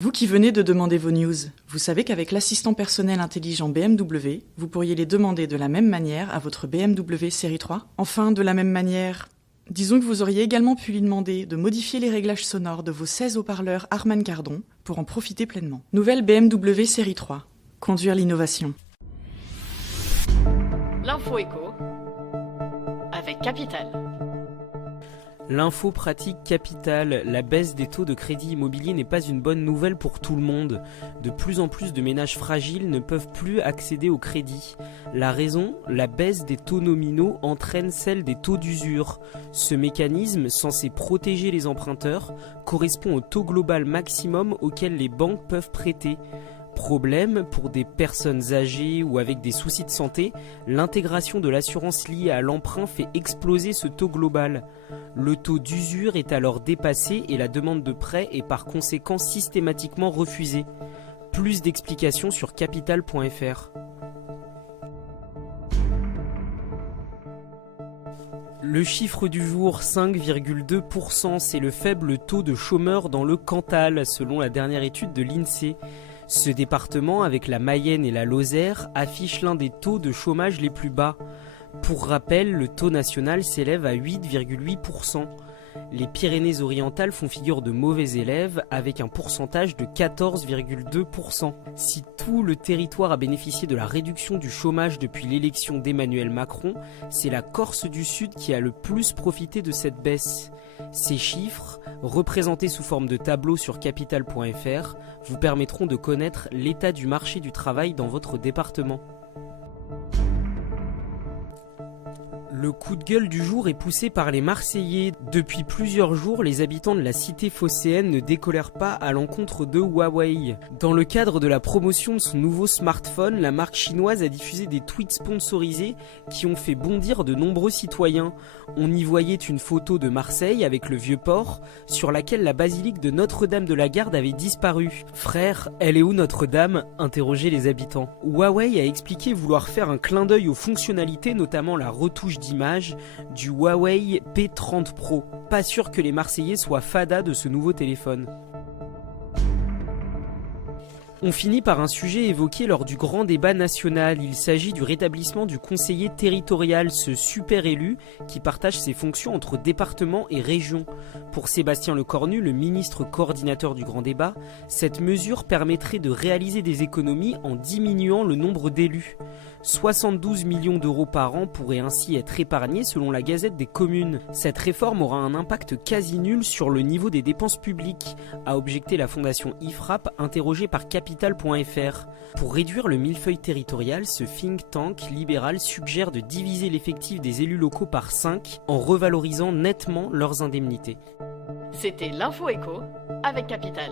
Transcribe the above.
Vous qui venez de demander vos news, vous savez qu'avec l'assistant personnel intelligent BMW, vous pourriez les demander de la même manière à votre BMW série 3. Enfin, de la même manière, disons que vous auriez également pu lui demander de modifier les réglages sonores de vos 16 haut-parleurs Harman Kardon pour en profiter pleinement. Nouvelle BMW série 3. Conduire l'innovation. L'info éco avec Capital. L'info pratique Capital, la baisse des taux de crédit immobilier n'est pas une bonne nouvelle pour tout le monde. De plus en plus de ménages fragiles ne peuvent plus accéder au crédit. La raison, la baisse des taux nominaux entraîne celle des taux d'usure. Ce mécanisme, censé protéger les emprunteurs, correspond au taux global maximum auquel les banques peuvent prêter. Problème, pour des personnes âgées ou avec des soucis de santé, l'intégration de l'assurance liée à l'emprunt fait exploser ce taux global. Le taux d'usure est alors dépassé et la demande de prêt est par conséquent systématiquement refusée. Plus d'explications sur capital.fr. Le chiffre du jour, 5,2%, c'est le faible taux de chômeurs dans le Cantal, selon la dernière étude de l'INSEE. Ce département, avec la Mayenne et la Lozère, affiche l'un des taux de chômage les plus bas. Pour rappel, le taux national s'élève à 8,8%. Les Pyrénées-Orientales font figure de mauvais élèves avec un pourcentage de 14,2%. Si tout le territoire a bénéficié de la réduction du chômage depuis l'élection d'Emmanuel Macron, c'est la Corse du Sud qui a le plus profité de cette baisse. Ces chiffres, représentés sous forme de tableau sur capital.fr, vous permettront de connaître l'état du marché du travail dans votre département. Le coup de gueule du jour est poussé par les Marseillais. Depuis plusieurs jours, les habitants de la cité phocéenne ne décolèrent pas à l'encontre de Huawei. Dans le cadre de la promotion de son nouveau smartphone, la marque chinoise a diffusé des tweets sponsorisés qui ont fait bondir de nombreux citoyens. On y voyait une photo de Marseille avec le Vieux-Port, sur laquelle la basilique de Notre-Dame de la Garde avait disparu. « Frère, elle est où Notre-Dame ?» interrogeaient les habitants. Huawei a expliqué vouloir faire un clin d'œil aux fonctionnalités, notamment la retouche d'image du Huawei P30 Pro. Pas sûr que les Marseillais soient fadas de ce nouveau téléphone. On finit par un sujet évoqué lors du grand débat national. Il s'agit du rétablissement du conseiller territorial, ce super élu qui partage ses fonctions entre département et région. Pour Sébastien Lecornu, le ministre coordinateur du grand débat, cette mesure permettrait de réaliser des économies en diminuant le nombre d'élus. 72 millions d'euros par an pourraient ainsi être épargnés selon la Gazette des communes. Cette réforme aura un impact quasi nul sur le niveau des dépenses publiques, a objecté la fondation IFRAP interrogée par Capital.fr. Pour réduire le millefeuille territorial, ce think tank libéral suggère de diviser l'effectif des élus locaux par 5 en revalorisant nettement leurs indemnités. C'était l'info éco avec Capital.